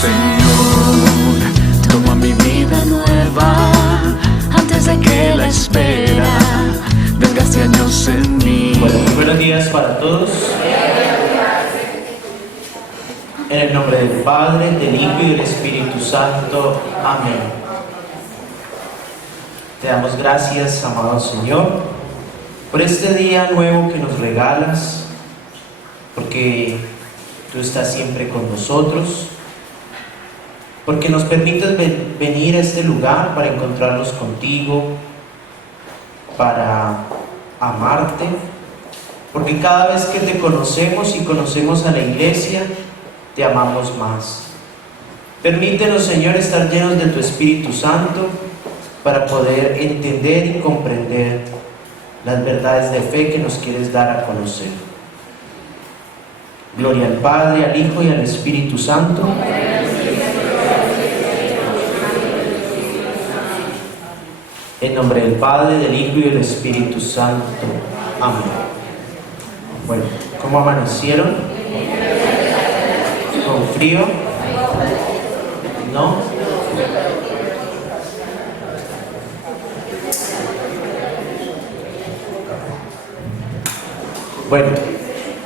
Señor, toma mi vida nueva antes de que la espera desgaste años en mí. Bueno, muy buenos días para todos. En el nombre del Padre, del Hijo y del Espíritu Santo. Amén. Te damos gracias, amado Señor, por este día nuevo que nos regalas, porque tú estás siempre con nosotros, porque nos permites venir a este lugar para encontrarnos contigo, para amarte, porque cada vez que te conocemos y conocemos a la iglesia, te amamos más. Permítenos, Señor, estar llenos de tu Espíritu Santo para poder entender y comprender las verdades de fe que nos quieres dar a conocer. Gloria al Padre, al Hijo y al Espíritu Santo. En nombre del Padre, del Hijo y del Espíritu Santo. Amén. Bueno, ¿cómo amanecieron? ¿Con frío? ¿No? Bueno,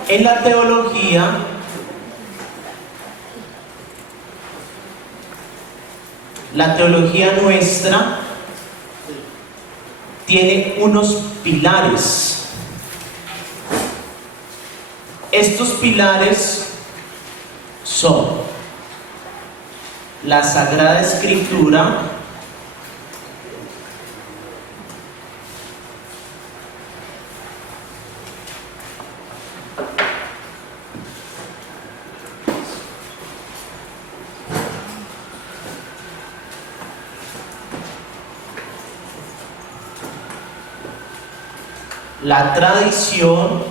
en la teología nuestra tiene unos pilares. Estos pilares son la Sagrada Escritura, la tradición,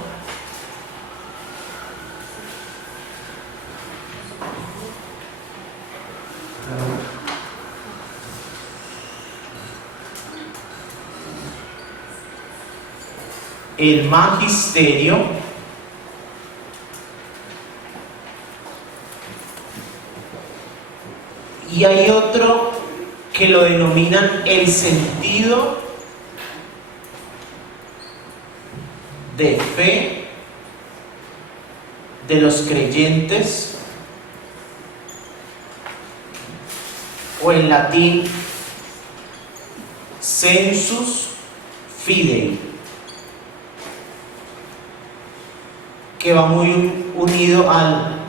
el magisterio y hay otro que lo denominan el sentido de fe de los creyentes, o en latín sensus fidei, que va muy unido al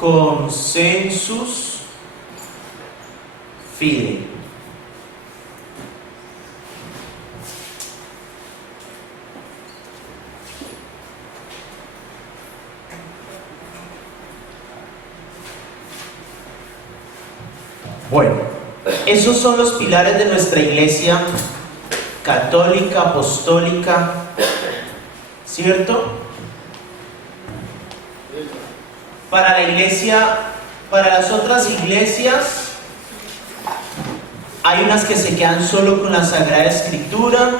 consensus fidei. Bueno, esos son los pilares de nuestra iglesia católica, apostólica, ¿cierto? Para la iglesia, para las otras iglesias, hay unas que se quedan solo con la Sagrada Escritura,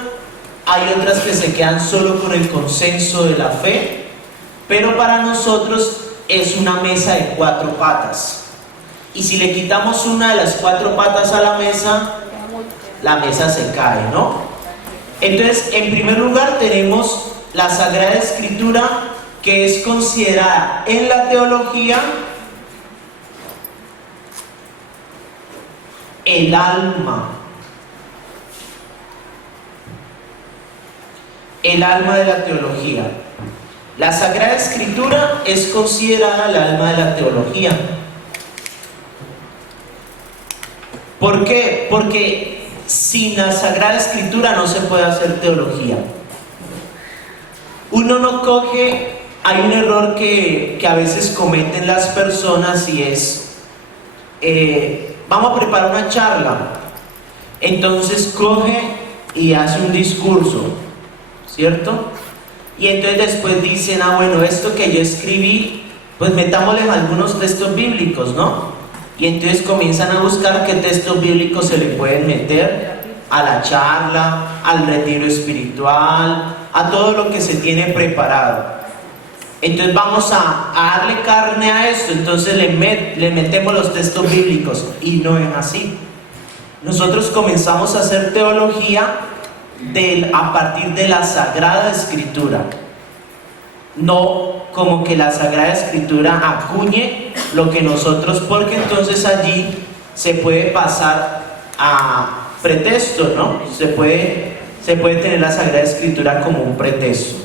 hay otras que se quedan solo con el consenso de la fe, pero para nosotros es una mesa de 4 patas. Y si le quitamos una de las 4 patas a la mesa se cae, ¿no? Entonces, en primer lugar tenemos la Sagrada Escritura, que es considerada en la teología el alma de la teología. La Sagrada Escritura es considerada el alma de la teología. ¿Por qué? Porque sin la Sagrada Escritura no se puede hacer teología. Uno no coge, hay un error que a veces cometen las personas y es, vamos a preparar una charla, entonces coge y hace un discurso, ¿cierto? Y entonces después dicen, bueno, esto que yo escribí, pues metámosle algunos textos bíblicos, ¿no? Y entonces comienzan a buscar qué textos bíblicos se le pueden meter a la charla, al retiro espiritual, a todo lo que se tiene preparado. Entonces vamos a darle carne a esto, entonces le metemos los textos bíblicos, y no es así. Nosotros comenzamos a hacer teología a partir de la Sagrada Escritura, no como que la Sagrada Escritura acuñe lo que nosotros, porque entonces allí se puede pasar a pretexto, ¿no? Se puede tener la Sagrada Escritura como un pretexto.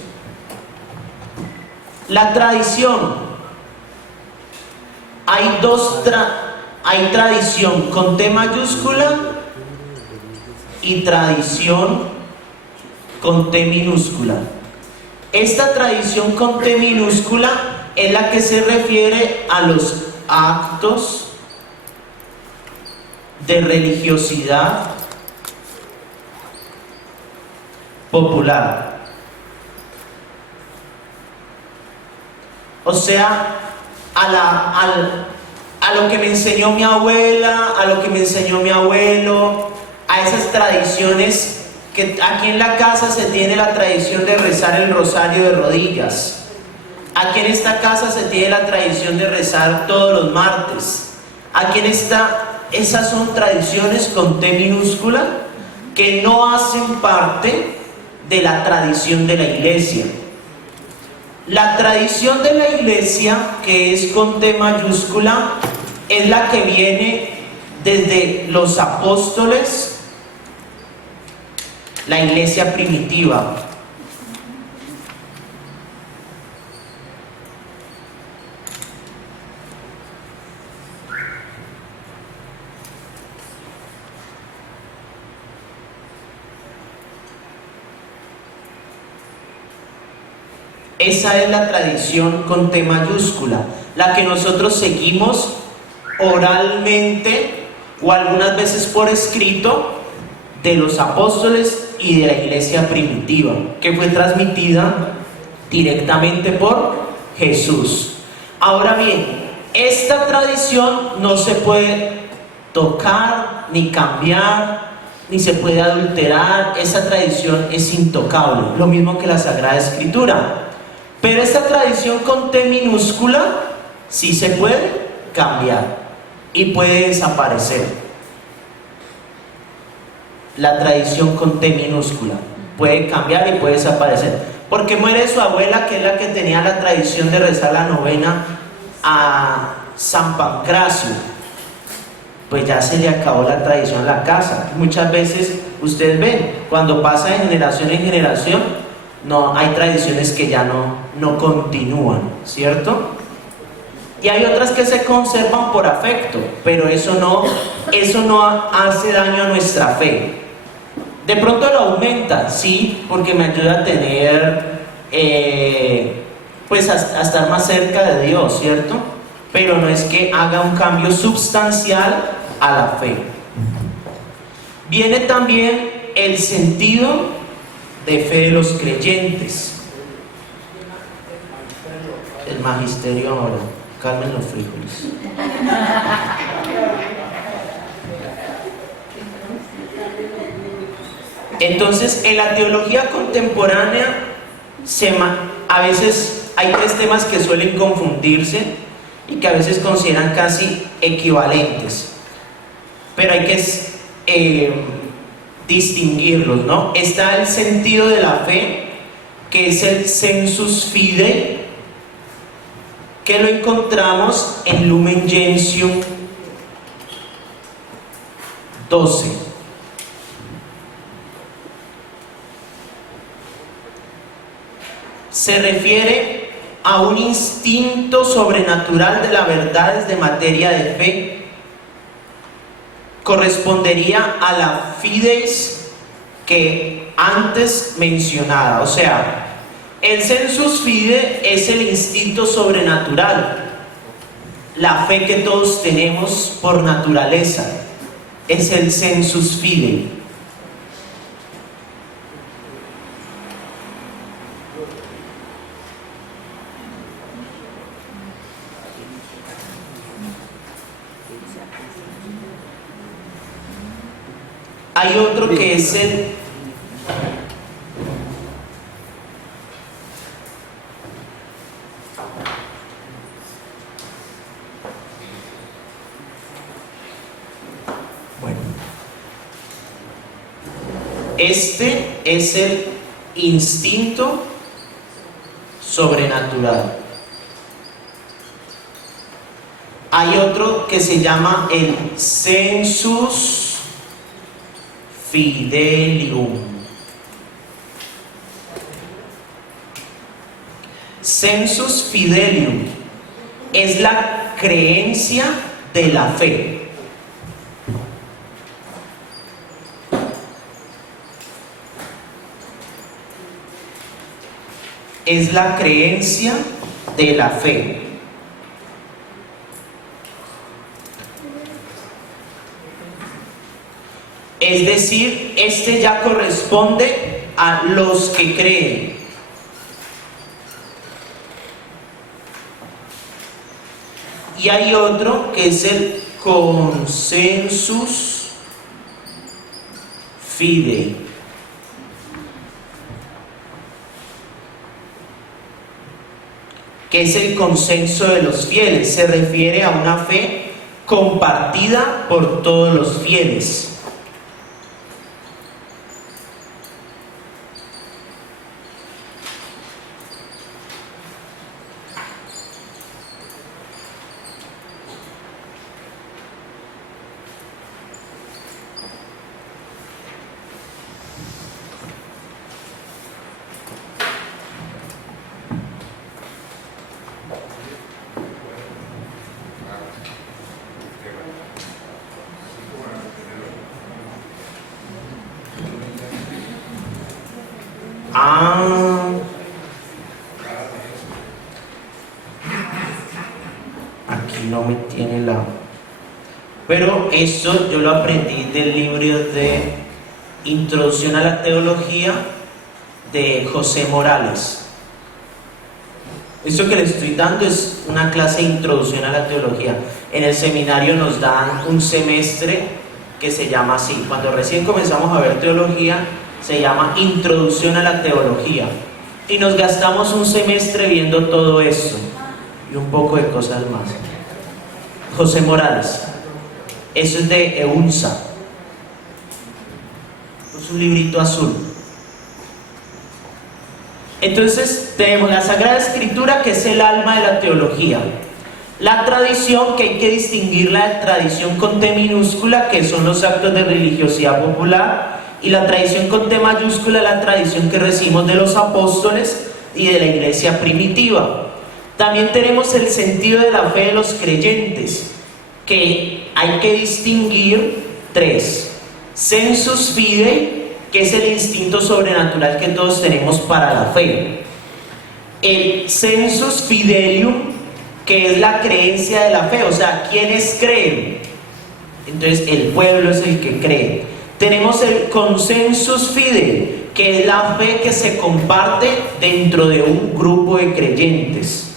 La tradición, hay tradición con T mayúscula y tradición con T minúscula. Esta tradición con T minúscula es la que se refiere a los actos de religiosidad popular. O sea, a lo que me enseñó mi abuela, a lo que me enseñó mi abuelo, a esas tradiciones que aquí en la casa se tiene la tradición de rezar el rosario de rodillas. Aquí en esta casa se tiene la tradición de rezar todos los martes. Aquí en esas son tradiciones con T minúscula que no hacen parte de la tradición de la iglesia. La tradición de la iglesia, que es con T mayúscula, es la que viene desde los apóstoles, la iglesia primitiva. Esa es la tradición con T mayúscula, la que nosotros seguimos oralmente o algunas veces por escrito de los apóstoles y de la iglesia primitiva, que fue transmitida directamente por Jesús. Ahora bien, esta tradición no se puede tocar, ni cambiar, ni se puede adulterar. Esa tradición es intocable, lo mismo que la Sagrada Escritura. Pero esta tradición con T minúscula sí se puede cambiar y puede desaparecer. La tradición con T minúscula puede cambiar y puede desaparecer. Porque muere su abuela, que es la que tenía la tradición de rezar la novena a San Pancracio. Pues ya se le acabó la tradición en la casa. Muchas veces ustedes ven, cuando pasa de generación en generación, no, hay tradiciones que ya no continúan, ¿cierto? Y hay otras que se conservan por afecto, pero eso no hace daño a nuestra fe. De pronto lo aumenta, sí, porque me ayuda a tener, pues a estar más cerca de Dios, ¿cierto? Pero no es que haga un cambio sustancial a la fe. Viene también el sentido de fe de los creyentes. El magisterio ahora, calmen los frijoles. Entonces, en la teología contemporánea a veces hay tres temas que suelen confundirse y que a veces consideran casi equivalentes, pero hay que distinguirlos, ¿no? Está el sentido de la fe, que es el sensus fidei, que lo encontramos en Lumen Gentium 12. Se refiere a un instinto sobrenatural de las verdades de materia de fe. Correspondería a la fides que antes mencionada. O sea, el sensus fidei es el instinto sobrenatural, la fe que todos tenemos por naturaleza, es el sensus fidei. Hay otro que es Este es el instinto sobrenatural. Hay otro que se llama el sensus fidelium. Sensus fidelium es la creencia de la fe. Es la creencia de la fe. Es decir, este ya corresponde a los que creen. Y hay otro que es el consensus fidei. Que es el consenso de los fieles. Se refiere a una fe compartida por todos los fieles. Aquí no me tiene la... Pero esto yo lo aprendí del libro de Introducción a la Teología de José Morales. Esto que le estoy dando es una clase de Introducción a la Teología. En el seminario nos dan un semestre que se llama así. Cuando recién comenzamos a ver teología, se llama Introducción a la Teología. Y nos gastamos un semestre viendo todo esto y un poco de cosas más. José Morales. Eso es de EUNSA. Es un librito azul. Entonces tenemos la Sagrada Escritura, que es el alma de la teología. La tradición, que hay que distinguirla de tradición con T minúscula, que son los actos de religiosidad popular, y la tradición con T mayúscula, la tradición que recibimos de los apóstoles y de la iglesia primitiva. También tenemos el sentido de la fe de los creyentes, que hay que distinguir tres. Sensus fidei, que es el instinto sobrenatural que todos tenemos para la fe. El sensus fidelium, que es la creencia de la fe, o sea, ¿quiénes creen? Entonces el pueblo es el que cree. Tenemos el consensus fidei, que es la fe que se comparte dentro de un grupo de creyentes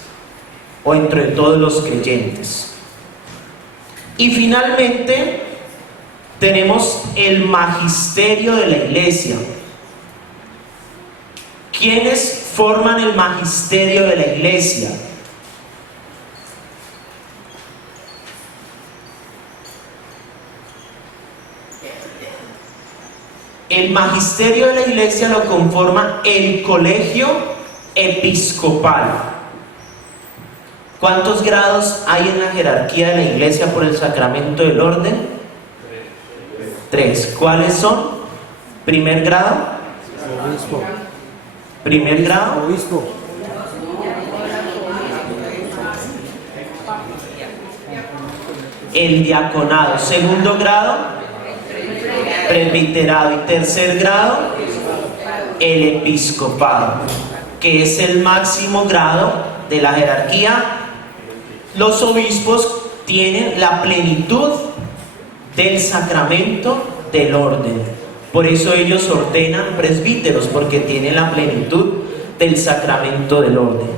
o entre todos los creyentes. Y finalmente tenemos el magisterio de la iglesia. ¿Quiénes forman el magisterio de la iglesia? El magisterio de la iglesia lo conforma el colegio episcopal. ¿Cuántos grados hay en la jerarquía de la iglesia por el sacramento del orden? 3. ¿Cuáles son? Primer grado. Obispo. Primer grado. Obispo. El diaconado. Segundo grado, presbiterado. Y tercer grado, el episcopado, que es el máximo grado de la jerarquía. Los obispos tienen la plenitud del sacramento del orden. Por eso ellos ordenan presbíteros, porque tienen la plenitud del sacramento del orden.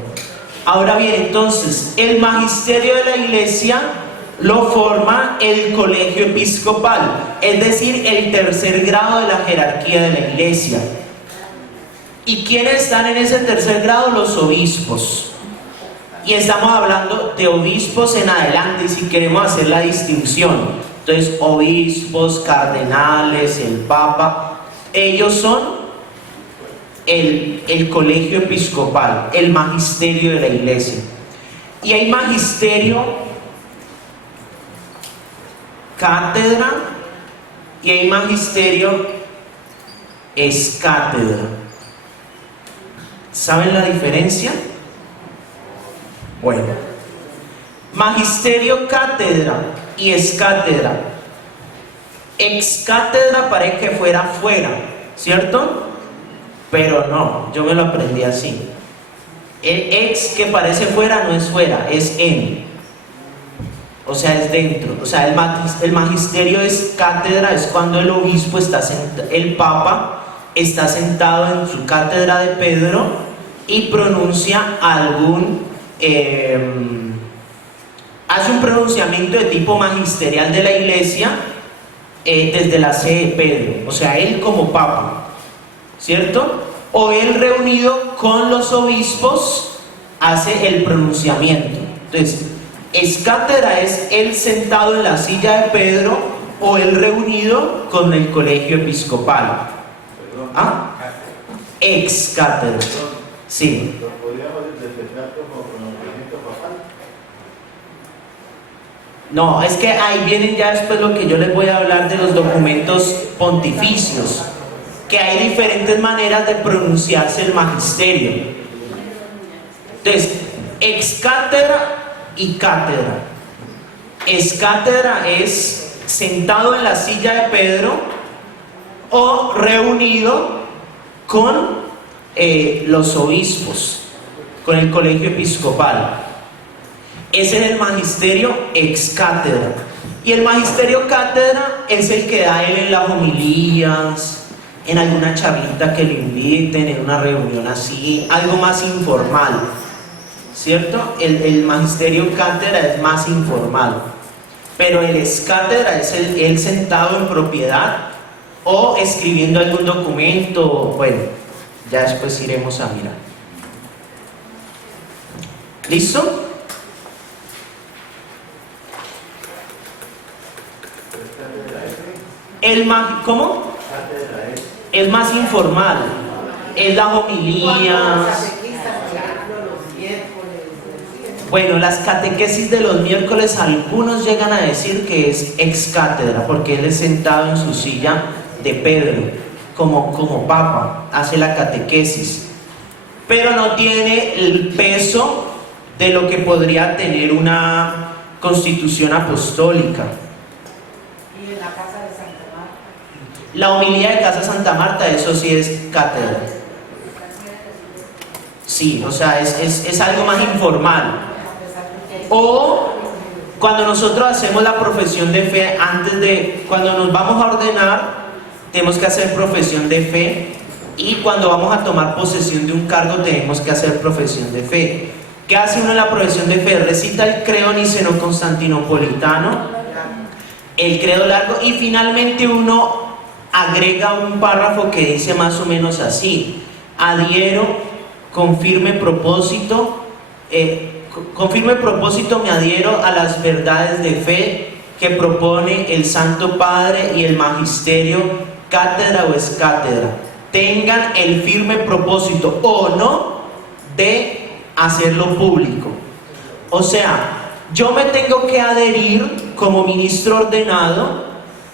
Ahora bien, entonces, el magisterio de la iglesia lo forma el colegio episcopal, es decir, el tercer grado de la jerarquía de la iglesia. ¿Y quiénes están en ese tercer grado? Los obispos. Y estamos hablando de obispos en adelante, si queremos hacer la distinción. Entonces, obispos, cardenales, el papa. Ellos son el colegio episcopal, el magisterio de la iglesia. Y hay magisterio, cátedra, y hay magisterio, escátedra. ¿Saben la diferencia? Bueno, magisterio, cátedra y escátedra. Excátedra parece que fuera fuera, ¿cierto? Pero no, yo me lo aprendí así. El ex que parece fuera no es fuera, es en. O sea, es dentro. O sea, el magisterio es cátedra, es cuando el obispo está el papa está sentado en su cátedra de Pedro y pronuncia hace un pronunciamiento de tipo magisterial de la iglesia desde la sede de Pedro. O sea, él como papa, ¿cierto? O él reunido con los obispos hace el pronunciamiento. Entonces, escátedra es él sentado en la silla de Pedro o él reunido con el colegio episcopal. ¿Ah? Ex cátedra. Sí. ¿Lo podríamos interpretar como pronunciamiento papal? No, es que ahí vienen ya después lo que yo les voy a hablar de los documentos pontificios, que hay diferentes maneras de pronunciarse el magisterio. Entonces, ex cátedra y cátedra. Ex cátedra es sentado en la silla de Pedro o reunido con los obispos, con el colegio episcopal. Ese es el magisterio ex cátedra. Y el magisterio cátedra es el que da él en las homilías, en alguna charlita que le inviten, en una reunión así, algo más informal, ¿cierto? El magisterio cátedra es más informal, pero el ex cátedra es él sentado en propiedad o escribiendo algún documento. Bueno, ya después iremos a mirar. ¿Listo? ¿Cómo? Es más informal. Es las homilías. Bueno, las catequesis de los miércoles, algunos llegan a decir que es ex cátedra, porque él es sentado en su silla de Pedro, como papa, hace la catequesis, pero no tiene el peso de lo que podría tener una constitución apostólica. ¿Y en la casa de Santa Marta? La homilía de Casa Santa Marta, eso sí es cátedra. Sí, o sea, es algo más informal. O cuando nosotros hacemos la profesión de fe, cuando nos vamos a ordenar, tenemos que hacer profesión de fe, y cuando vamos a tomar posesión de un cargo tenemos que hacer profesión de fe. ¿Qué hace uno en la profesión de fe? Recita el credo niceno-constantinopolitano, el credo largo, y finalmente uno agrega un párrafo que dice más o menos así: adhiero con firme propósito me adhiero a las verdades de fe que propone el Santo Padre y el Magisterio, cátedra o escátedra. Tengan el firme propósito o no de hacerlo público. O sea, yo me tengo que adherir como ministro ordenado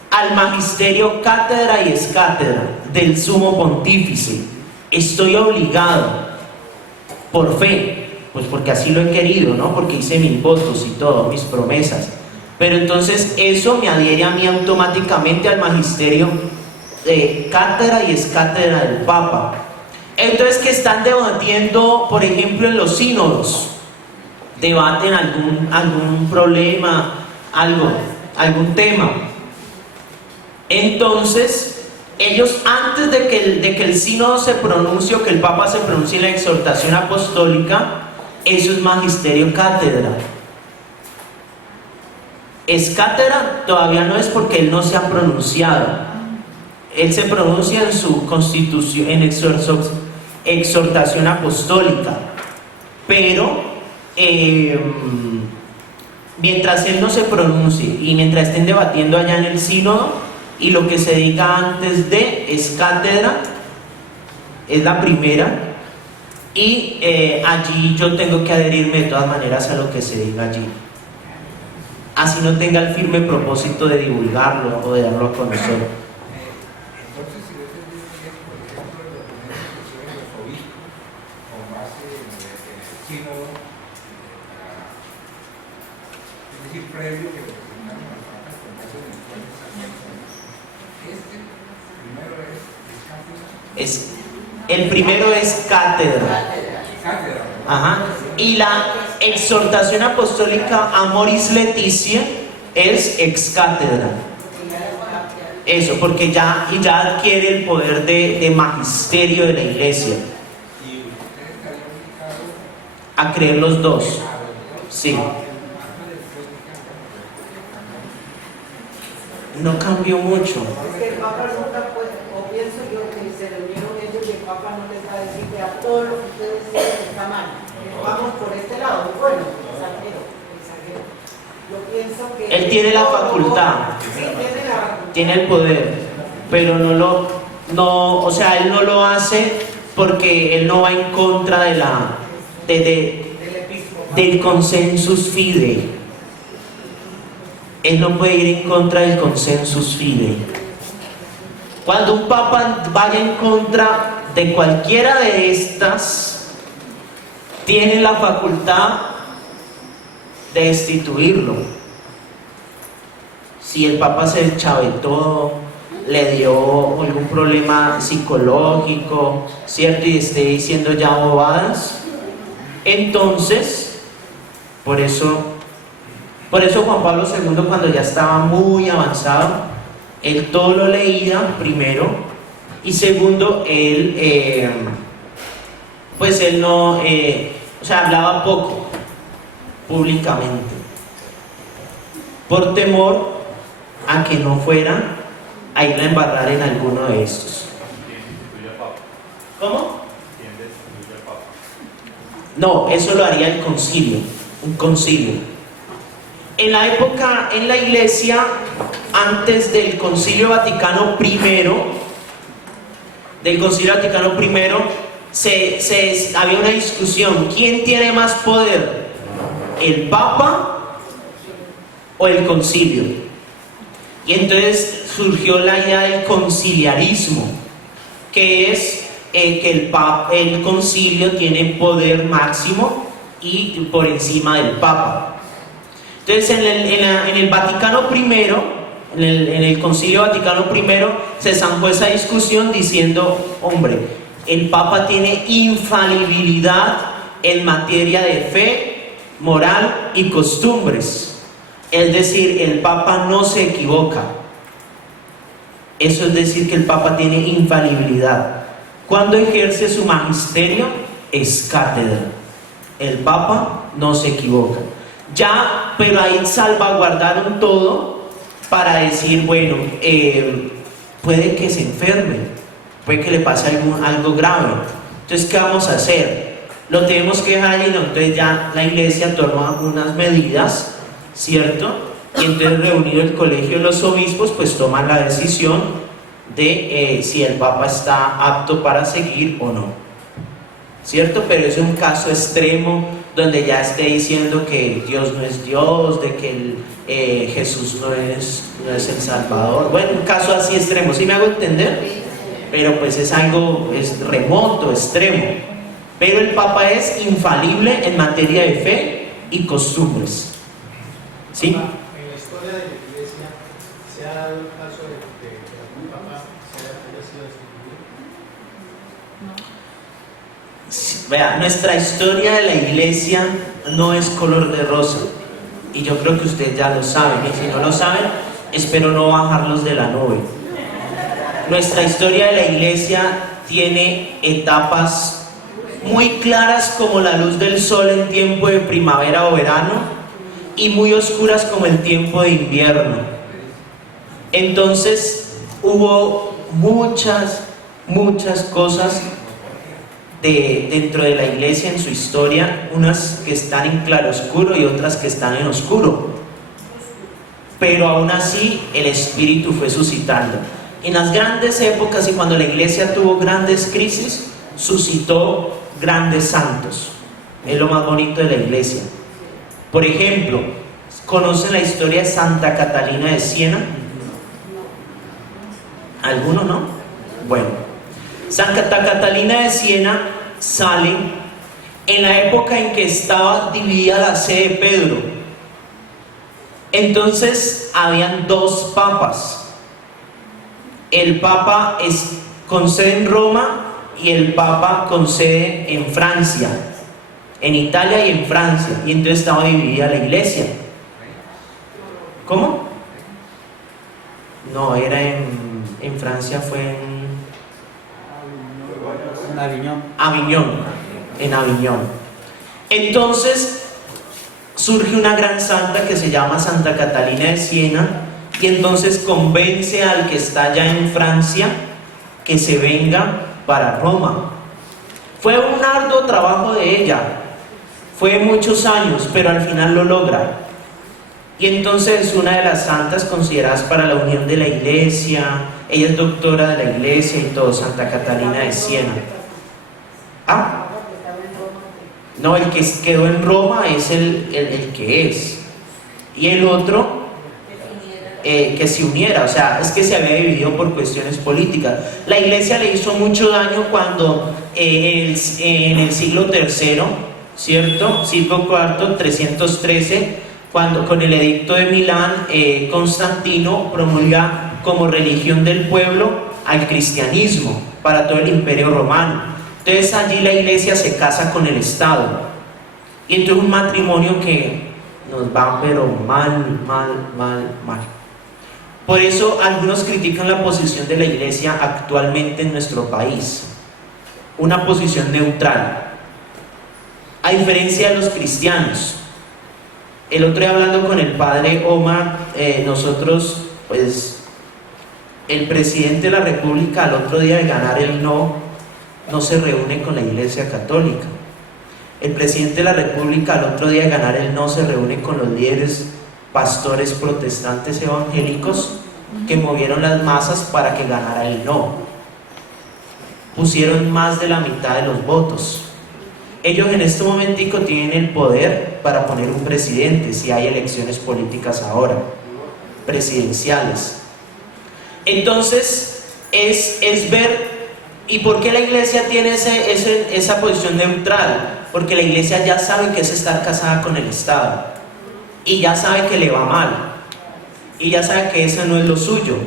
al Magisterio, cátedra y escátedra del Sumo Pontífice. Estoy obligado por fe. Pues porque así lo he querido, ¿no? Porque hice mis votos y todo, mis promesas. Pero entonces eso me adhiere a mí automáticamente al magisterio de cátedra y escátedra del Papa. Entonces, que están debatiendo, por ejemplo, en los sínodos, debaten algún problema, algún tema. Entonces, ellos, antes de que el sínodo se pronuncie o que el Papa se pronuncie en la exhortación apostólica, eso es magisterio cátedra. Es cátedra todavía no es, porque él no se ha pronunciado. Él se pronuncia en su constitución, en exhortación apostólica. Pero mientras él no se pronuncie y mientras estén debatiendo allá en el sínodo, y lo que se diga antes de es cátedra, es la primera, y allí yo tengo que adherirme de todas maneras a lo que se diga allí, así no tenga el firme propósito de divulgarlo o de darlo a conocer. Entonces, si yo te digo que, por ejemplo, los documentos que suben los obispos, con base en el sínodo, es decir, previo que lo presentaron al Papa, con base en el cual primero es cátedra. El primero es cátedra. Cátedra. Ajá. Y la exhortación apostólica Amoris Laetitia es ex cátedra. Eso, porque ya adquiere el poder de magisterio de la iglesia. Y usted estaría obligado A creer los dos. Sí. No cambió mucho. Es que el Papa nunca puede, o pienso yo que se reunieron ellos y el Papa no les va a decir que a todo lo que ustedes dicen está mal. Vamos por este lado. Bueno, exagero. Yo pienso que Él tiene la facultad. Sí, tiene la facultad. Tiene el poder, pero él no lo hace porque él no va en contra del consensus fidei. Él no puede ir en contra del consensus fidei. Cuando un papa vaya en contra de cualquiera de estas, tiene la facultad de destituirlo. Si el papa se chavetó, le dio algún problema psicológico, ¿cierto? Y esté diciendo ya bobadas, entonces, por eso Juan Pablo II, cuando ya estaba muy avanzado, él todo lo leía primero, y segundo, él no, hablaba poco públicamente, por temor a que no fuera a ir a embarrar en alguno de estos. ¿Cómo? No, eso lo haría el concilio, un concilio. En la iglesia, antes del Concilio Vaticano I, había una discusión: ¿quién tiene más poder? ¿El Papa o el concilio? Y entonces surgió la idea del conciliarismo, que es que el concilio tiene poder máximo y por encima del Papa. Entonces en el Vaticano I, en el Concilio Vaticano I, se zanjó esa discusión diciendo: hombre, el Papa tiene infalibilidad en materia de fe, moral y costumbres. Es decir, el Papa no se equivoca. Eso es decir, que el Papa tiene infalibilidad. Cuando ejerce su magisterio, es cátedra. El Papa no se equivoca. Pero ahí salvaguardaron todo para decir, bueno, puede que se enferme, puede que le pase algo grave. Entonces, ¿qué vamos a hacer? Lo tenemos que dejar ahí, ¿no? Entonces ya la iglesia toma unas medidas, ¿cierto? Y entonces, reunido el colegio de los obispos, pues toman la decisión de si el Papa está apto para seguir o no, ¿cierto? Pero es un caso extremo donde ya esté diciendo que Dios no es Dios, de que Jesús no es el Salvador. Bueno, un caso así extremo, ¿sí me hago entender? Pero pues es algo remoto, extremo. Pero el Papa es infalible en materia de fe y costumbres. ¿Sí? En la historia de la iglesia se ha dado el caso de que algún papa haya sido destituido. Vea, nuestra historia de la iglesia no es color de rosa, y yo creo que ustedes ya lo saben, y si no lo saben, espero no bajarlos de la nube. Nuestra historia de la iglesia tiene etapas muy claras como la luz del sol en tiempo de primavera o verano, y muy oscuras como el tiempo de invierno. Entonces hubo muchas cosas dentro de la iglesia en su historia, unas que están en claroscuro y otras que están en oscuro. pero aún así el Espíritu fue suscitando. En las grandes épocas y cuando la iglesia tuvo grandes crisis, suscitó grandes santos. Es lo más bonito de la iglesia. Por ejemplo, ¿conocen la historia de Santa Catalina de Siena? ¿Alguno no? Bueno, Santa Catalina de Siena sale en la época en que estaba dividida la sede de Pedro. Entonces habían dos papas. El papa con sede en Roma y el papa con sede en Francia, en Italia y en Francia. Y entonces estaba dividida la iglesia. ¿Cómo? No, era en Francia, fue en Aviñón, en Aviñón. Entonces surge una gran santa que se llama Santa Catalina de Siena, y entonces convence al que está allá en Francia que se venga para Roma. Fue un arduo trabajo de ella, fue muchos años, pero al final lo logra. Y entonces es una de las santas consideradas para la unión de la iglesia. Ella es doctora de la iglesia y todo, Santa Catalina de Siena. ¿Ah? No, el que quedó en Roma es el que es. Y el otro, que se uniera, o sea, es que se había dividido por cuestiones políticas. La iglesia le hizo mucho daño cuando en el siglo III, ¿cierto? Siglo IV, 313, cuando con el edicto de Milán, Constantino promulga como religión del pueblo al cristianismo para todo el imperio romano. Entonces allí la iglesia se casa con el Estado, y entonces un matrimonio que nos va pero mal. Por eso algunos critican la posición de la iglesia actualmente en nuestro país, una posición neutral, a diferencia de los cristianos. El otro día hablando con el padre Omar, nosotros, pues, el presidente de la República al otro día de ganar el no se reúne con la iglesia católica. El presidente de la República al otro día de ganar el no se reúne con los líderes pastores protestantes evangélicos que movieron las masas para que ganara el no. Pusieron más de la mitad de los votos. Ellos en este momentico tienen el poder para poner un presidente, si hay elecciones políticas ahora, presidenciales. Entonces, es ver, ¿y por qué la iglesia tiene esa posición neutral? Porque la iglesia ya sabe que es estar casada con el Estado, y ya sabe que le va mal, y ya sabe que eso no es lo suyo.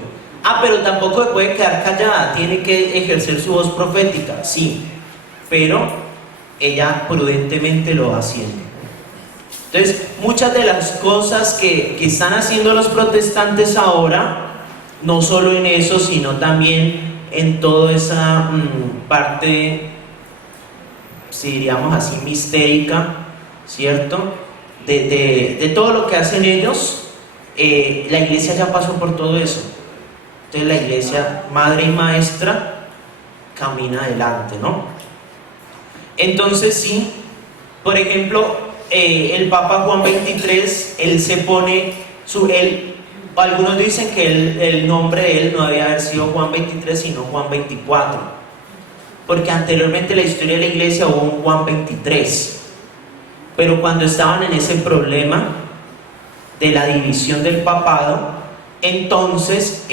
Pero tampoco se puede quedar callada, tiene que ejercer su voz profética, sí, pero ella prudentemente lo va haciendo. Entonces, muchas de las cosas que están haciendo los protestantes ahora, no solo en eso, sino también en toda esa parte, si diríamos así, mistérica, ¿cierto? De todo lo que hacen ellos, la iglesia ya pasó por todo eso. Entonces la iglesia, madre y maestra, camina adelante, ¿no? Entonces sí, por ejemplo, el Papa Juan XXIII, él se pone, algunos dicen que el nombre de él no debía haber sido Juan XXIII, sino Juan XXIV, porque anteriormente en la historia de la iglesia hubo un Juan XXIII, pero cuando estaban en ese problema de la división del papado, entonces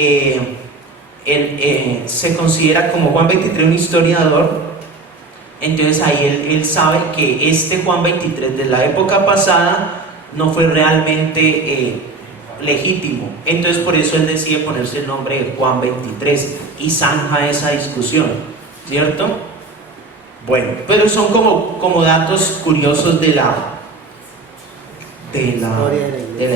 se considera como Juan XXIII un historiador. Entonces ahí él sabe que este Juan XXIII de la época pasada no fue realmente legítimo. Entonces por eso él decide ponerse el nombre de Juan XXIII y zanja esa discusión, ¿cierto? Bueno, pero son como datos curiosos de la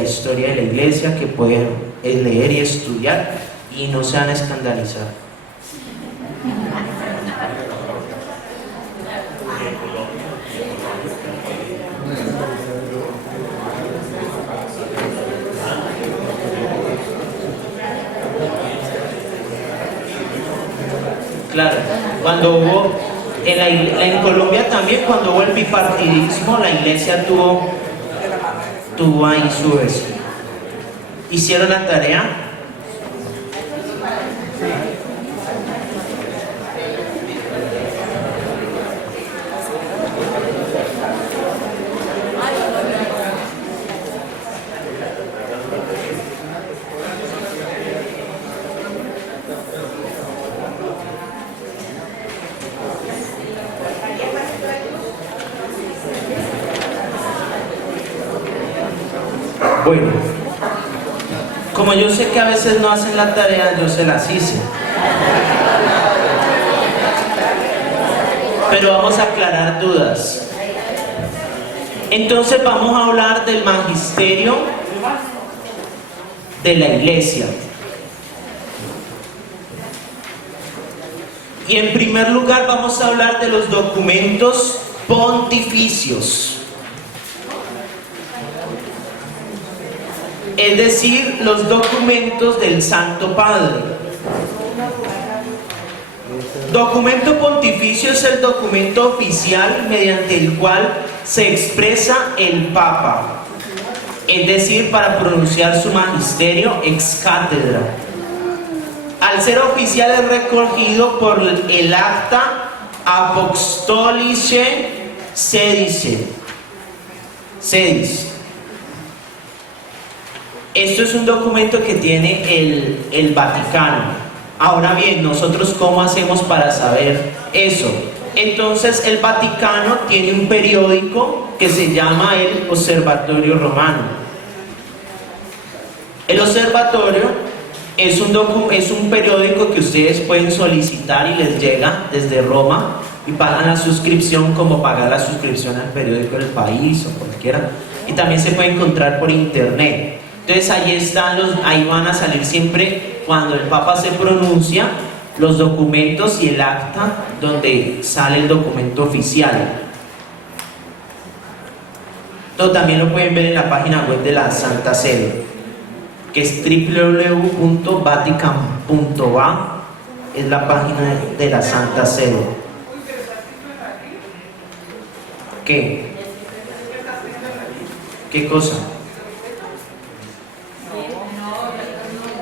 historia de la iglesia que pueden leer y estudiar y no se van a escandalizar. Claro, cuando hubo en Colombia también, cuando hubo el bipartidismo, la iglesia tuvo ahí su vez. ¿Hicieron la tarea? Bueno, como yo sé que a veces no hacen la tarea, yo se las hice. Pero vamos a aclarar dudas. Entonces vamos a hablar del magisterio de la iglesia. Y en primer lugar vamos a hablar de los documentos pontificios. Es decir, los documentos del Santo Padre. Documento pontificio es el documento oficial mediante el cual se expresa el Papa, es decir, para pronunciar su magisterio ex cátedra. Al ser oficial es recogido por el Acta Apostolicae Sedis. Esto es un documento que tiene el Vaticano. Ahora bien, nosotros ¿cómo hacemos para saber eso? Entonces el Vaticano tiene un periódico que se llama el Observatorio Romano. El Observatorio es un periódico que ustedes pueden solicitar y les llega desde Roma y pagan la suscripción, como pagar la suscripción al periódico del País o cualquiera. Y también se puede encontrar por internet. Entonces ahí van a salir siempre, cuando el Papa se pronuncia, los documentos y el acta donde sale el documento oficial. Esto también lo pueden ver en la página web de la Santa Sede, que es www.vatican.va, es la página de la Santa Sede. ¿Qué? ¿Qué cosa?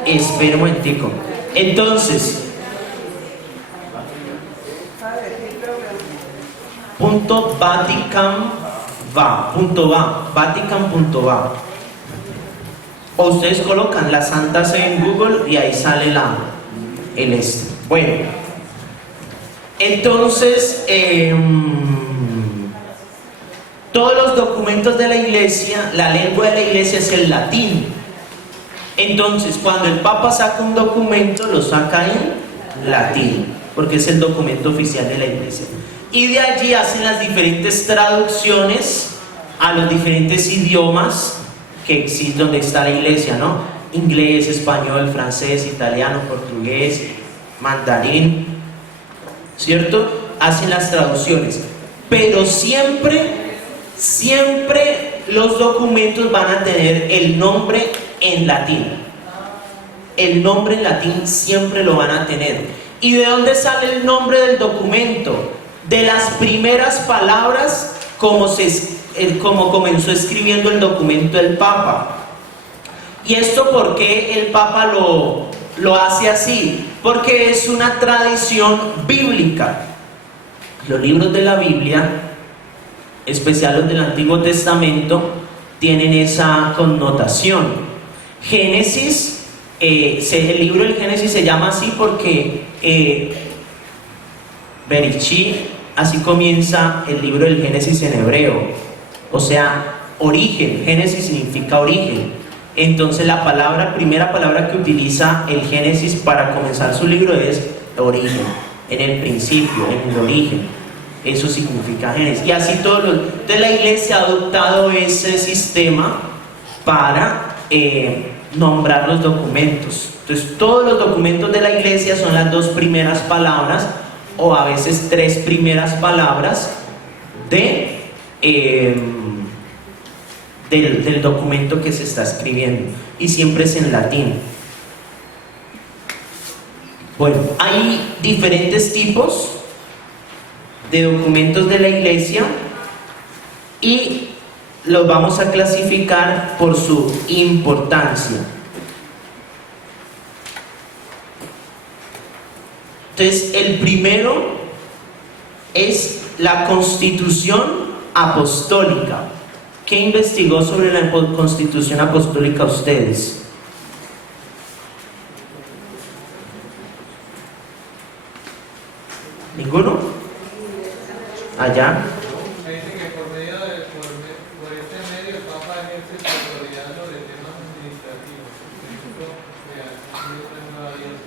Espera un momentico. Entonces, Vatican.va. O ustedes colocan la Santa Sede en Google y ahí sale el este. Bueno, entonces todos los documentos de la iglesia, la lengua de la iglesia es el latín. Entonces, cuando el Papa saca un documento, lo saca en latín, porque es el documento oficial de la iglesia. Y de allí hacen las diferentes traducciones a los diferentes idiomas que existen donde está la iglesia, ¿no? Inglés, español, francés, italiano, portugués, mandarín, ¿cierto? Hacen las traducciones. Pero siempre los documentos van a tener el nombre en latín. El nombre en latín siempre lo van a tener. ¿Y de dónde sale el nombre del documento? De las primeras palabras como comenzó escribiendo el documento el Papa. ¿Y esto por qué el Papa lo hace así? Porque es una tradición bíblica. Los libros de la Biblia, especial los del Antiguo Testamento, tienen esa connotación. Génesis, el libro del Génesis se llama así porque Bereshit, así comienza el libro del Génesis en hebreo, o sea, origen. Génesis significa origen. Entonces la primera palabra que utiliza el Génesis para comenzar su libro es origen, en el principio, en el origen. Eso significa Génesis. Y así entonces la iglesia ha adoptado ese sistema para nombrar los documentos. Entonces todos los documentos de la iglesia son las dos primeras palabras, o a veces tres primeras palabras del documento que se está escribiendo, y siempre es en latín. Bueno, hay diferentes tipos de documentos de la iglesia y los vamos a clasificar por su importancia. Entonces, el primero es la Constitución Apostólica. ¿Qué investigó sobre la Constitución Apostólica ustedes? ¿Ninguno? ¿Allá? Me dice que por este medio el Papa ejerce su autoridad sobre temas administrativos. Esto yo tengo ahí.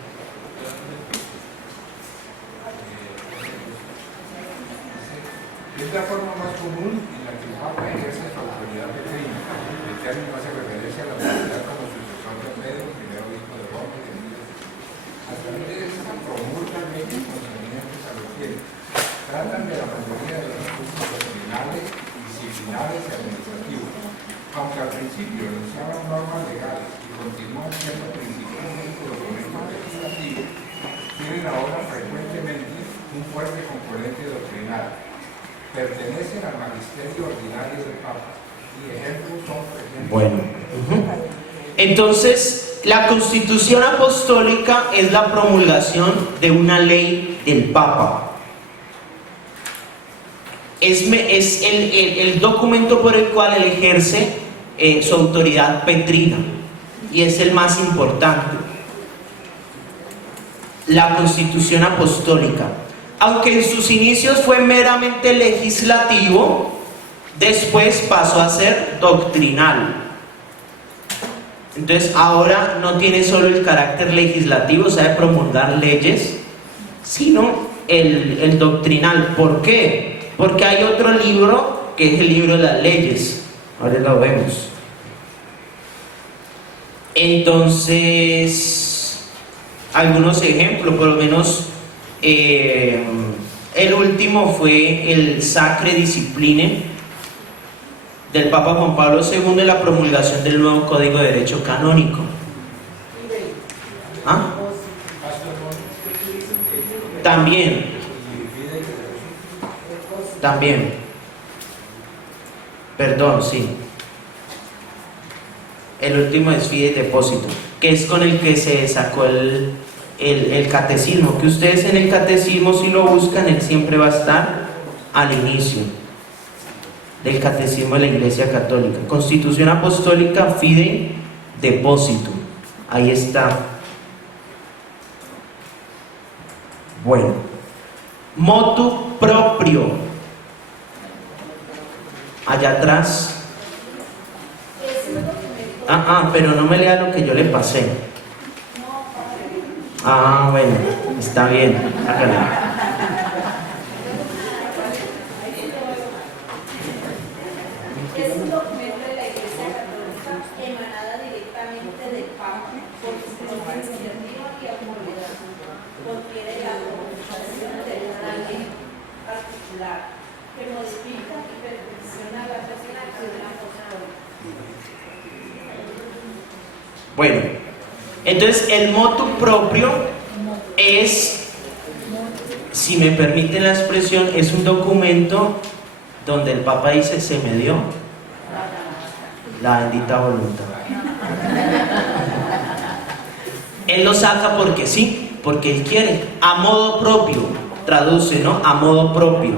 Es la forma más común en la que el Papa ejerce su autoridad petrina. El término hace referencia a la autoridad como sucesor de Pedro, primer obispo de Roma y de Milán. A través de esta promulgan leyes concernientes a los fieles. Tratan de la mayoría de los asuntos doctrinales, disciplinares y administrativos. Aunque al principio enunciaban normas legales y continúan siendo principalmente documentos legislativos, tienen ahora frecuentemente un fuerte componente doctrinal. Pertenecen al magisterio ordinario del Papa y ejemplos son presentes. Bueno, entonces la Constitución Apostólica es la promulgación de una ley del Papa. Es el documento por el cual él ejerce su autoridad petrina y es el más importante. La Constitución Apostólica. Aunque en sus inicios fue meramente legislativo, después pasó a ser doctrinal. Entonces ahora no tiene solo el carácter legislativo, o sea, de promulgar leyes, sino el doctrinal. ¿Por qué? Porque hay otro libro que es el libro de las leyes. Ahora lo vemos. Entonces, algunos ejemplos, por lo menos el último fue el Sacre Discipline del Papa Juan Pablo II de la promulgación del nuevo Código de Derecho Canónico. ¿Ah? También. Perdón, sí. El último es Fide y Depósito, que es con el que se sacó el catecismo, que ustedes en el catecismo, si lo buscan, él siempre va a estar al inicio del catecismo de la Iglesia Católica. Constitución Apostólica, Fide, Depósito. Ahí está. Bueno, motu proprio. Allá atrás. Pero no me lea lo que yo le pasé. Bueno, está bien. Hágale. Es un documento de la Iglesia Católica emanada directamente del Papa por su iniciativa y autoridad. Contiene la promulgación de una ley particular que modifica y perfecciona la Constitución Apostólica. Bueno, entonces el motu propio es, si me permiten la expresión, es un documento donde el Papa dice: se me dio la bendita voluntad. Él lo saca porque sí, porque él quiere, a modo propio, traduce, ¿no? A modo propio,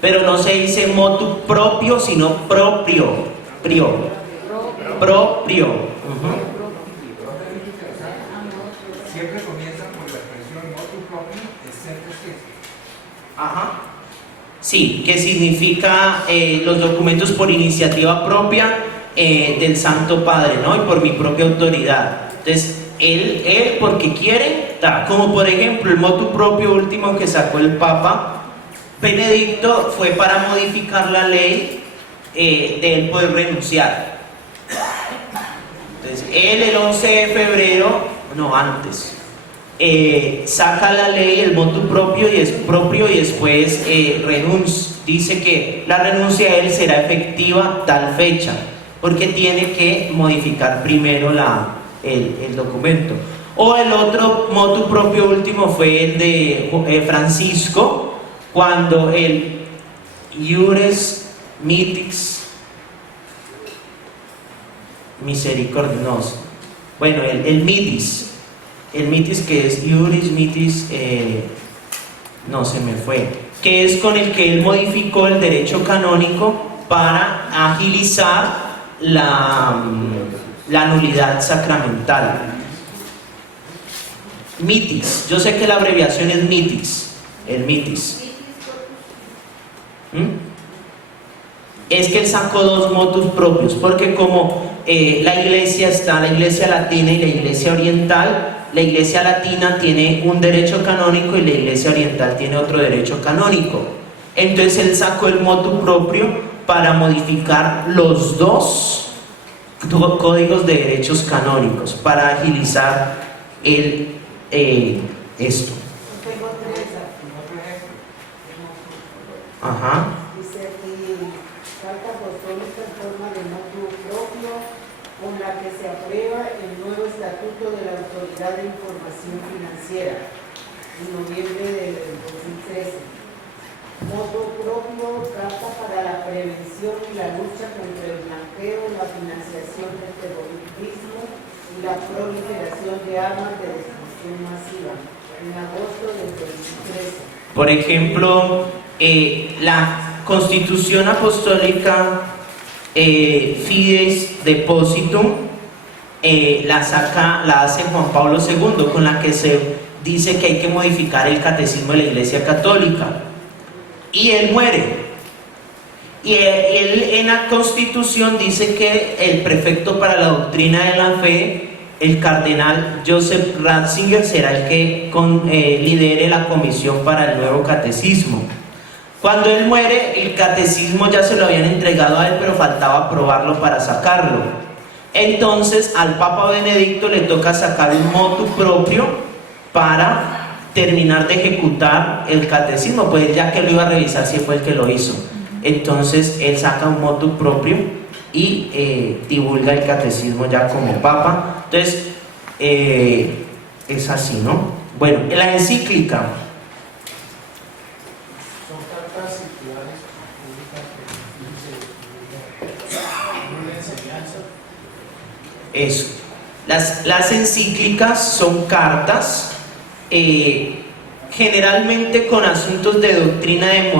pero no se dice motu propio, sino propio. Siempre comienzan con la expresión motu proprio, excepto si. Sí, que significa los documentos por iniciativa propia del Santo Padre, ¿no? Y por mi propia autoridad. Entonces, él porque quiere, como por ejemplo el motu propio último que sacó el Papa Benedicto fue para modificar la ley de él poder renunciar. Entonces, él el 11 de febrero, no antes, saca la ley, el motu propio, y es propio, y después dice que la renuncia a él será efectiva tal fecha, porque tiene que modificar primero el documento. O el otro motu propio último fue el de Francisco, cuando el Iures Mitis Misericordioso, bueno, el Mitis que es Iuris Mitis no se me fue, que es con el que él modificó el derecho canónico para agilizar la nulidad sacramental. Mitis, yo sé que la abreviación es mitis, el mitis. Es que él sacó dos motus propios, porque como la iglesia está, la iglesia latina y la iglesia oriental, la iglesia latina tiene un derecho canónico y la iglesia oriental tiene otro derecho canónico. Entonces él sacó el motu propio para modificar los dos códigos de derechos canónicos, para agilizar esto. Tengo tres. Ajá. Dice aquí, carta apostólica en forma de motu propio, con la que se aprueba el nuevo estatuto de la Autoridad de Información Financiera, en noviembre del 2013. Motu propio, carta para la prevención y la lucha contra el blanqueo, la financiación del terrorismo y la proliferación de armas de destrucción masiva, en agosto del 2013. Por ejemplo, la Constitución Apostólica Fides Depositum la hace Juan Pablo II, con la que se dice que hay que modificar el catecismo de la Iglesia Católica. Y él muere. Y él en la Constitución dice que el prefecto para la doctrina de la fe, el cardenal Joseph Ratzinger, será el que lidere la comisión para el nuevo catecismo. Cuando él muere, el catecismo ya se lo habían entregado a él, pero faltaba aprobarlo para sacarlo. Entonces al Papa Benedicto le toca sacar un motu propio para terminar de ejecutar el catecismo, pues ya que lo iba a revisar si fue el que lo hizo. Entonces él saca un motu propio y divulga el catecismo ya como Papa. Entonces es así, ¿no? Bueno, en la encíclica Son cartas circulares públicas una enseñanza. eso. Las encíclicas son cartas generalmente con asuntos de doctrina de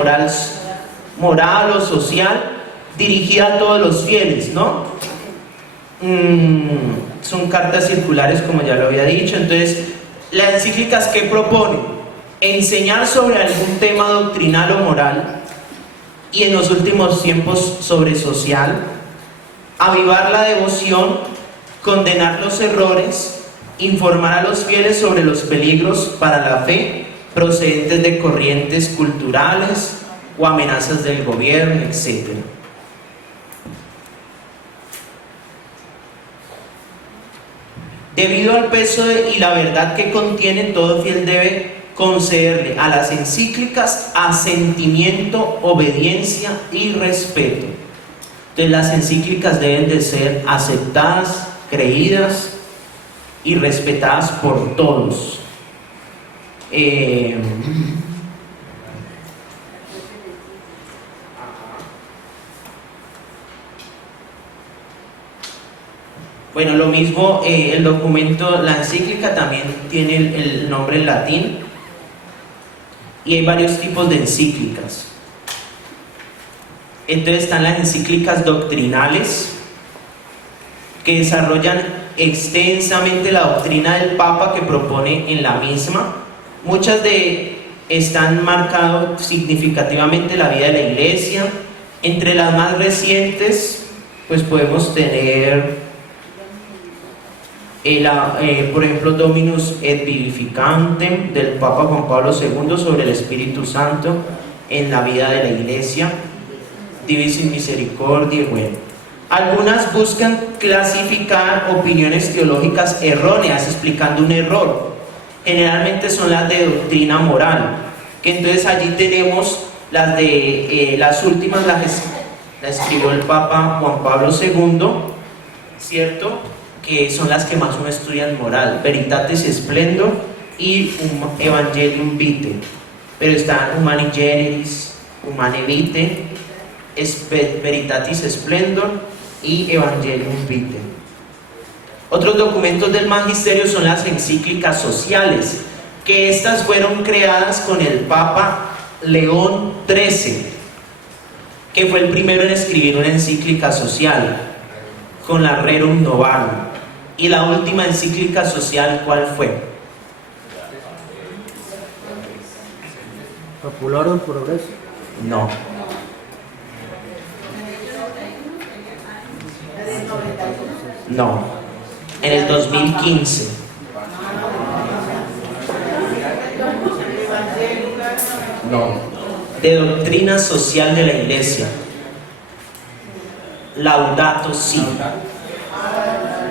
moral o social, dirigida a todos los fieles, ¿no? Son cartas circulares, como ya lo había dicho. Entonces, las encíclicas, ¿qué proponen? Enseñar sobre algún tema doctrinal o moral, y en los últimos tiempos sobre social, avivar la devoción, condenar los errores, informar a los fieles sobre los peligros para la fe procedentes de corrientes culturales o amenazas del gobierno, etc. Debido al peso y la verdad que contienen, todo fiel debe concederle a las encíclicas asentimiento, obediencia y respeto. Entonces las encíclicas deben de ser aceptadas, creídas y respetadas por todos. Bueno, lo mismo, el documento, la encíclica también tiene el nombre en latín, y hay varios tipos de encíclicas. Entonces están las encíclicas doctrinales, que desarrollan extensamente la doctrina del Papa que propone en la misma. Muchas están marcando significativamente la vida de la Iglesia. Entre las más recientes, pues podemos tener por ejemplo, Dominus et Vivificantem del Papa Juan Pablo II sobre el Espíritu Santo en la vida de la Iglesia, Divis in Misericordiae. Bueno, algunas buscan clasificar opiniones teológicas erróneas explicando un error. Generalmente son las de doctrina moral, que entonces allí tenemos las de las últimas, las escribió el Papa Juan Pablo II, ¿cierto? Que son las que más uno estudia en moral, Veritatis Splendor y Evangelium Vitae. Pero están Humani Generis, Humane Vitae, Veritatis Splendor y Evangelium Vitae. Otros documentos del magisterio son las encíclicas sociales, que estas fueron creadas con el Papa León XIII, que fue el primero en escribir una encíclica social, con la Rerum Novarum. Y la última encíclica social, ¿cuál fue? Popularum Progreso. No. No. En el 2015. No. De doctrina social de la Iglesia. Laudato Si.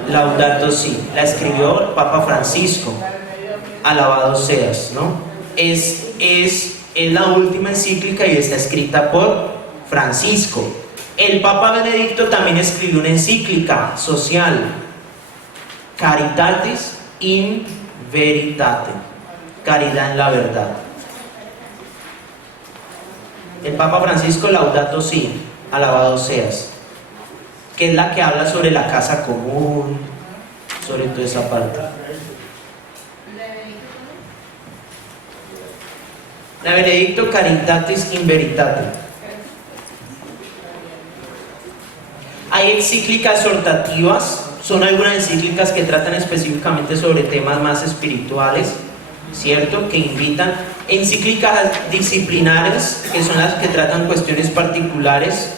Laudato Si. La escribió el Papa Francisco. Alabado seas, ¿no? Es la última encíclica y está escrita por Francisco. El Papa Benedicto también escribió una encíclica social, Caritatis in Veritate, caridad en la verdad. El Papa Francisco, Laudato Si, alabado seas, que es la que habla sobre la casa común, sobre toda esa parte. La Benedicto, Caritatis in Veritate. Hay encíclicas exhortativas, son algunas encíclicas que tratan específicamente sobre temas más espirituales, ¿cierto? Que invitan. Encíclicas disciplinares, que son las que tratan cuestiones particulares,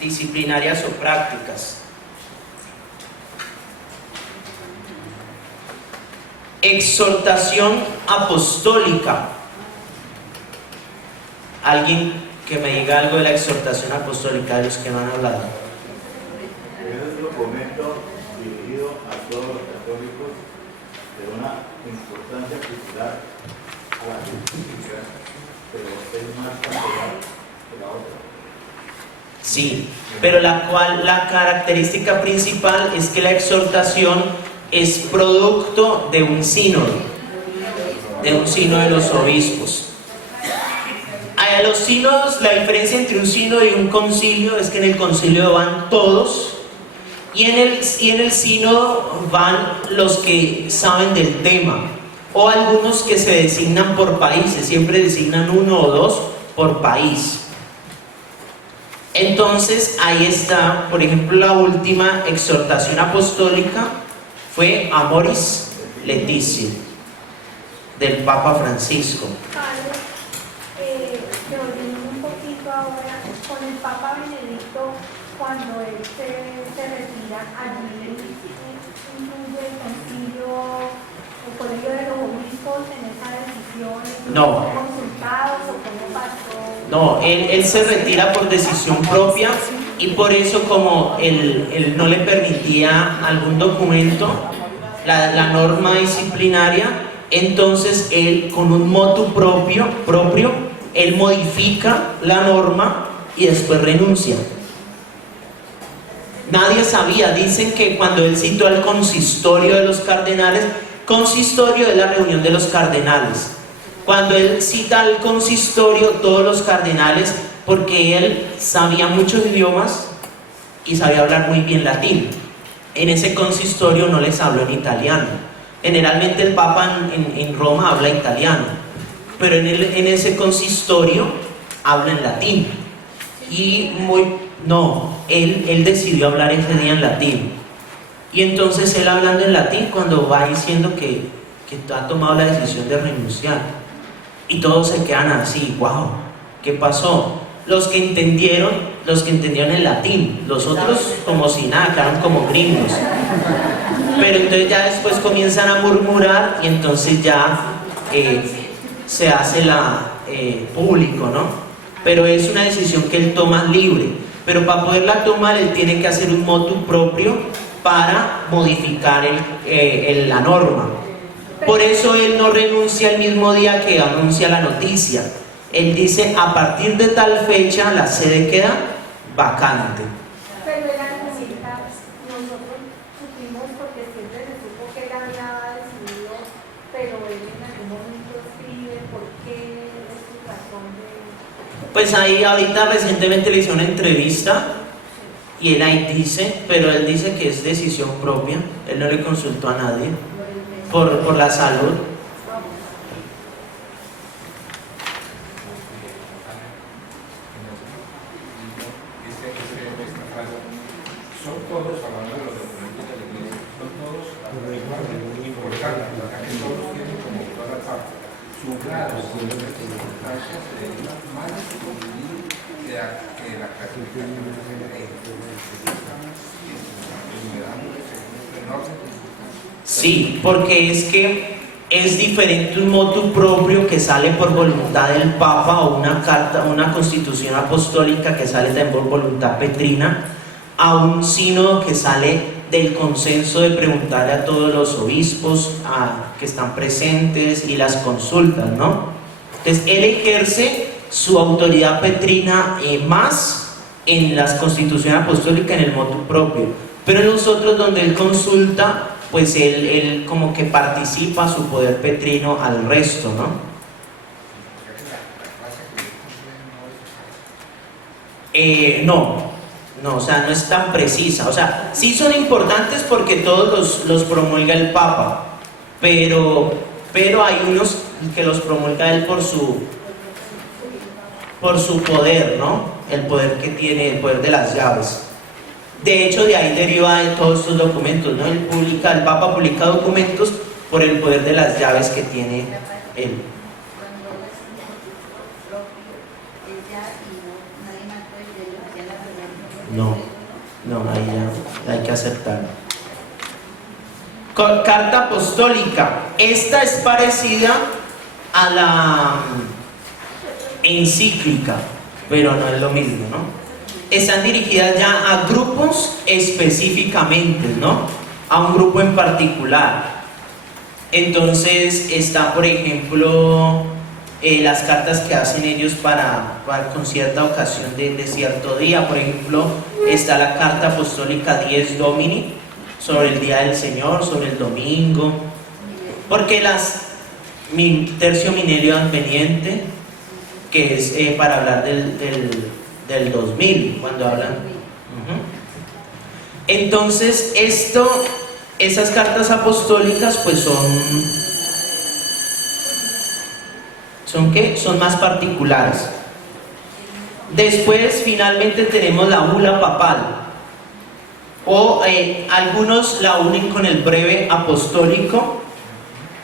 disciplinarias o prácticas. Exhortación apostólica. ¿Alguien que me diga algo de la exhortación apostólica de los que no han hablado? Es un documento dirigido a todos los católicos de una importancia particular a la justicia, pero es más particular que la otra. Sí, pero la característica principal es que la exhortación es producto de un sínodo de los obispos. A los sínodos, la diferencia entre un sínodo y un concilio es que en el concilio van todos y en el sínodo van los que saben del tema o algunos que se designan por países, siempre designan uno o dos por país. Entonces ahí está, por ejemplo, la última exhortación apostólica fue Amoris Laetitia del Papa Francisco. Volviendo un poquito ahora, con el Papa Benedicto, cuando él se retira, allí incluye el concilio, el colegio de los obispos en esa decisión, No. consultados o cómo pasó. No, él se retira por decisión propia y por eso como él no le permitía algún documento, la norma disciplinaria, entonces él con un motu propio, él modifica la norma y después renuncia. Nadie sabía, dicen que cuando él citó al consistorio de los cardenales, consistorio es la reunión de los cardenales. Cuando él cita al consistorio, todos los cardenales, porque él sabía muchos idiomas y sabía hablar muy bien latín. En ese consistorio no les habló en italiano. Generalmente el Papa en Roma habla italiano, pero en ese consistorio habla en latín. Y él decidió hablar ese día en latín. Y entonces él hablando en latín, cuando va diciendo que ha tomado la decisión de renunciar, y todos se quedan así, wow, ¿qué pasó? Los que entendieron el latín, los otros como si nada, quedaron como gringos. Pero entonces ya después comienzan a murmurar y entonces ya se hace público, ¿no? Pero es una decisión que él toma libre. Pero para poderla tomar, él tiene que hacer un motu propio para modificar la norma. Por eso él no renuncia el mismo día que anuncia la noticia. Él dice, a partir de tal fecha la sede queda vacante. Pero él argumenta, nosotros supimos porque siempre se supo que él había decidido, pero él en algún momento escribe por qué es su razón de... Pues ahí ahorita recientemente le hizo una entrevista y él ahí dice, pero él dice que es decisión propia, él no le consultó a nadie. por la salud. Son todos, hablando de los documentos de la iglesia, son todos importantes, que todos tienen como toda parte su grado de importancia se deriva más de su contenido que la clasificación de la iglesia. Sí, porque es que es diferente un motu propio que sale por voluntad del Papa o una carta, una constitución apostólica que sale también por voluntad petrina, a un sínodo que sale del consenso de preguntarle a todos los obispos que están presentes y las consultas, ¿no? Entonces él ejerce su autoridad petrina más en las constituciones apostólicas, en el motu propio, pero en los otros donde él consulta, pues él como que participa su poder petrino al resto, ¿no? No, o sea, no es tan precisa. O sea, sí son importantes porque todos los promulga el Papa, pero hay unos que los promulga él por su poder, ¿no? El poder que tiene, el poder de las llaves. De hecho, de ahí deriva de todos estos documentos, ¿no? El Papa publica documentos por el poder de las llaves que tiene él. No, ahí ya hay que aceptarlo. Carta apostólica. Esta es parecida a la encíclica, pero no es lo mismo, ¿no? Están dirigidas ya a grupos específicamente, ¿no? A un grupo en particular. Entonces está, por ejemplo, las cartas que hacen ellos con cierta ocasión de cierto día. Por ejemplo, está la carta apostólica Dies Domini, sobre el día del Señor, sobre el domingo, porque tercio milenio adveniente, que es para hablar del 2000, cuando hablan. Entonces esas cartas apostólicas pues ¿son qué? Son más particulares. Después finalmente tenemos la bula papal, o algunos la unen con el breve apostólico,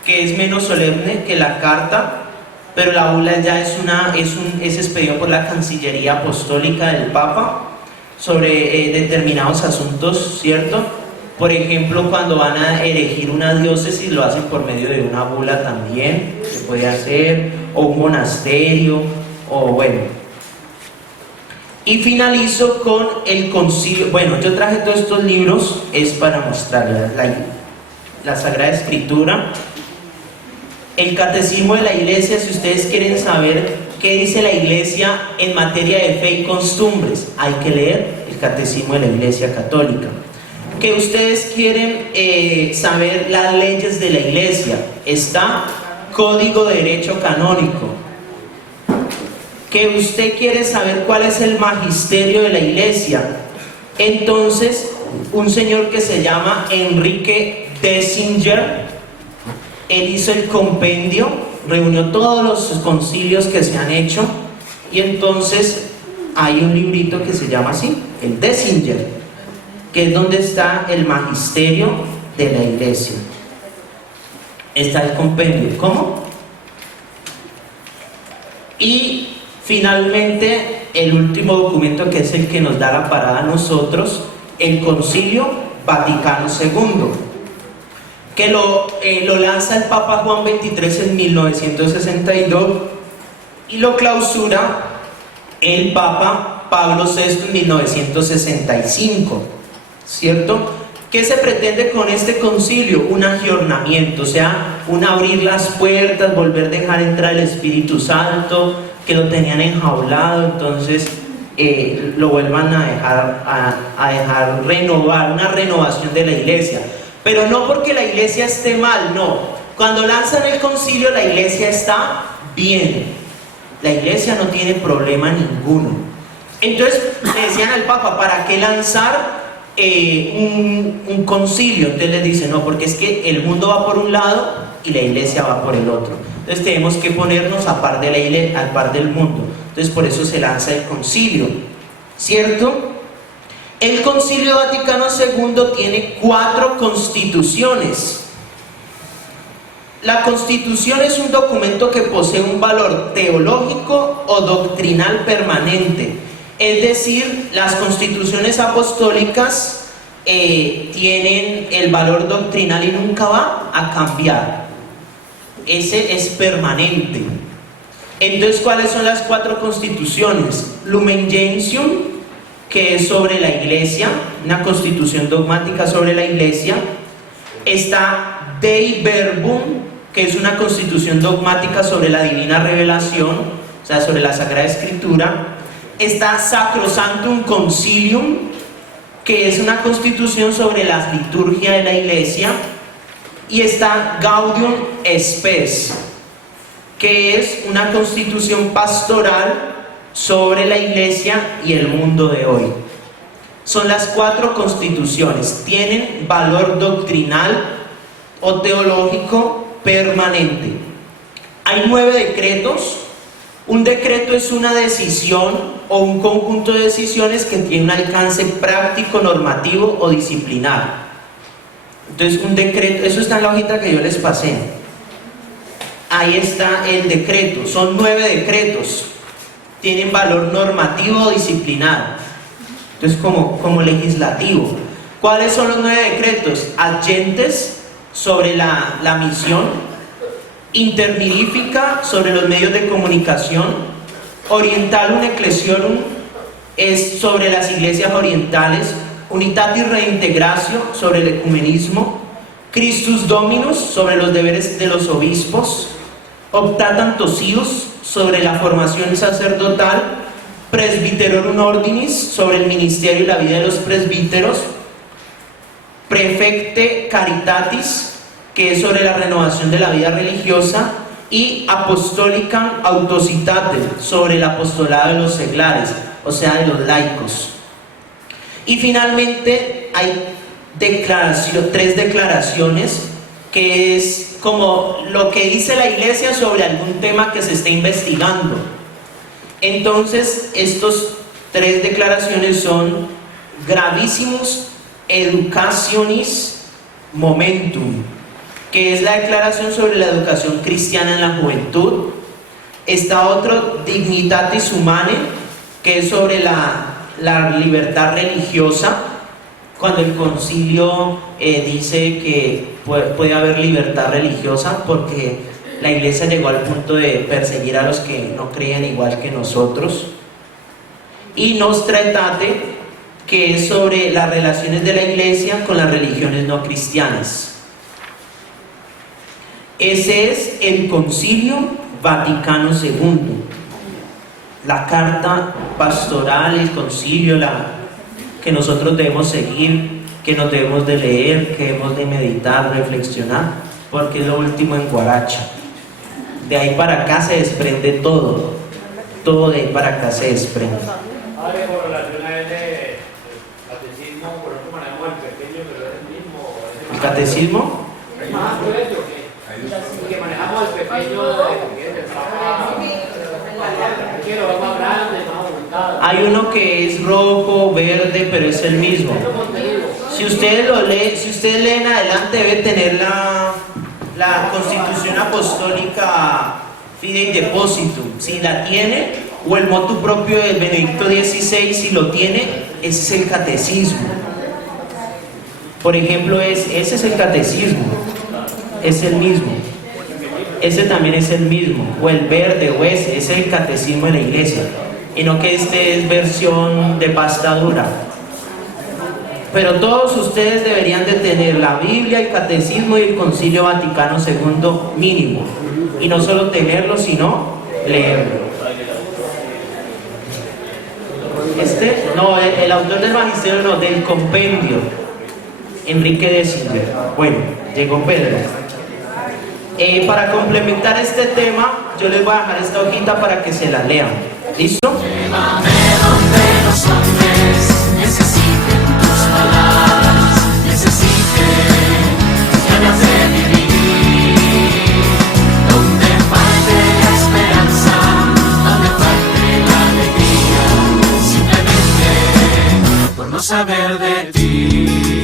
que es menos solemne que la carta, pero la bula ya es expedido por la Cancillería Apostólica del Papa sobre determinados asuntos, ¿cierto? Por ejemplo, cuando van a elegir una diócesis, lo hacen por medio de una bula también, se puede hacer, o un monasterio, o bueno. Y finalizo con el concilio. Bueno, yo traje todos estos libros, es para mostrarles la Sagrada Escritura, el Catecismo de la Iglesia, si ustedes quieren saber qué dice la Iglesia en materia de fe y costumbres, hay que leer el Catecismo de la Iglesia Católica. Que ustedes quieren saber las leyes de la Iglesia, está Código de Derecho Canónico. Que usted quiere saber cuál es el magisterio de la Iglesia, entonces un señor que se llama Enrique Dessinger, él hizo el compendio, reunió todos los concilios que se han hecho, y entonces hay un librito que se llama así, el Dessinger, que es donde está el magisterio de la Iglesia. Está el compendio. ¿Cómo? Y finalmente el último documento, que es el que nos da la parada a nosotros, el Concilio Vaticano II, que lo lanza el Papa Juan XXIII en 1962 y lo clausura el Papa Pablo VI en 1965, ¿cierto? ¿Qué se pretende con este concilio? Un agiornamiento, o sea, un abrir las puertas, volver a dejar entrar el Espíritu Santo, que lo tenían enjaulado, entonces lo vuelvan a dejar renovar, una renovación de la Iglesia. Pero no porque la Iglesia esté mal, no. Cuando lanzan el concilio, la Iglesia está bien. La Iglesia no tiene problema ninguno. Entonces le decían al Papa, ¿para qué lanzar un concilio. Entonces les dicen, no, porque es que el mundo va por un lado y la iglesia va por el otro. Entonces tenemos que ponernos a par de la iglesia, al par del mundo. Entonces por eso se lanza el concilio, ¿cierto? El Concilio Vaticano II tiene 4 constituciones. La Constitución es un documento que posee un valor teológico o doctrinal permanente. Es decir, las constituciones apostólicas tienen el valor doctrinal y nunca va a cambiar. Ese es permanente. Entonces, ¿cuáles son las 4 constituciones? Lumen Gentium, que es sobre la iglesia, una constitución dogmática sobre la iglesia. Está Dei Verbum, que es una constitución dogmática sobre la divina revelación, o sea, sobre la Sagrada Escritura. Está Sacrosanctum Concilium, que es una constitución sobre la liturgia de la iglesia. Y está Gaudium Spes, que es una constitución pastoral sobre la iglesia y el mundo de hoy. Son las 4 constituciones, tienen valor doctrinal o teológico permanente. Hay 9 decretos. Un decreto es una decisión o un conjunto de decisiones que tiene un alcance práctico, normativo o disciplinar. Entonces, un decreto, eso está en la hojita que yo les pasé. Ahí está el decreto, son 9 decretos. Tienen valor normativo o disciplinar. Entonces, como legislativo. ¿Cuáles son los 9 decretos? Adyentes, sobre la misión. Intermidifica, sobre los medios de comunicación. Orientalum Ecclesiorum, es sobre las iglesias orientales. Unitatis Reintegratio, sobre el ecumenismo. Christus Dominus, sobre los deberes de los obispos. Optatanto Sius, sobre la formación sacerdotal. Presbyterorum Ordinis, sobre el ministerio y la vida de los presbíteros. Prefecte Caritatis, que es sobre la renovación de la vida religiosa. Y Apostolicam Autocitate, sobre el apostolado de los seglares, o sea, de los laicos. Y finalmente hay 3 declaraciones, que es como lo que dice la iglesia sobre algún tema que se está investigando. Entonces, estos 3 declaraciones son Gravissimus Educationis Momentum, que es la declaración sobre la educación cristiana en la juventud. Está otro, Dignitatis Humanae, que es sobre la libertad religiosa, cuando el concilio dice que puede haber libertad religiosa, porque la iglesia llegó al punto de perseguir a los que no creían igual que nosotros. Y Nostra Aetate, que es sobre las relaciones de la iglesia con las religiones no cristianas. Ese es el Concilio Vaticano II. La carta pastoral, el concilio, que nosotros debemos seguir, que nos debemos de leer, que debemos de meditar, reflexionar, porque es lo último en Guaracha. De ahí para acá se desprende todo de ahí para acá se desprende. Padre, con relación a ese catecismo, por ejemplo, manejamos el pequeño, pero es el mismo. ¿El catecismo? ¿Más fuerte o qué? Que manejamos el pequeño del Papa. Quiero ver más grande, más abundado. Hay uno que es rojo, verde, pero es el mismo. Si ustedes leen adelante, debe tener la Constitución Apostólica Fidei Depositum. Si la tiene, o el motu propio del Benedicto XVI, si lo tiene, ese es el catecismo. Por ejemplo, ese es el catecismo, es el mismo. Ese también es el mismo, o el verde, o ese es el catecismo de la iglesia, y no que este es versión de pasta dura. Pero todos ustedes deberían de tener la Biblia, el catecismo y el Concilio Vaticano II mínimo, y no solo tenerlo, sino leerlo. El autor del magisterio no, del compendio, Enrique Dessinger. Bueno, llegó Pedro. Para complementar este tema, yo les voy a dejar esta hojita para que se la lean. ¿Listo? Llévame donde los hombres necesiten tus palabras. saber de ti.